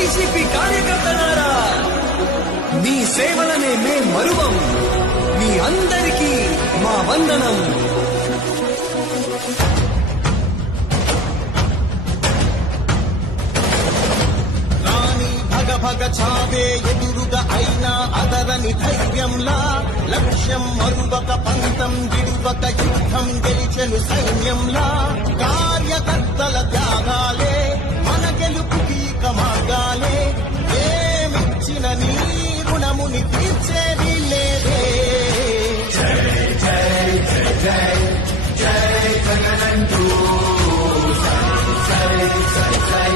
YCP కార్యకర్తలారా, మీ సేవలనే మే మరువం. మీ అందరికీ మా వందనం. భగ చావే ఎదురుగా అయినా అదరని ధైర్యంలా, లక్ష్యం మరువక పంతం విడువక యుద్ధం గెలిచెను సైన్యంలా. కార్యకర్తల త్యాగాలే మన గెలుపుకి మార్గాలే. ఏమిచ్చిన నీ రుణముని తీర్చేది లేదే. జై జై జై జై జై జగనంటూ సై సై సై సై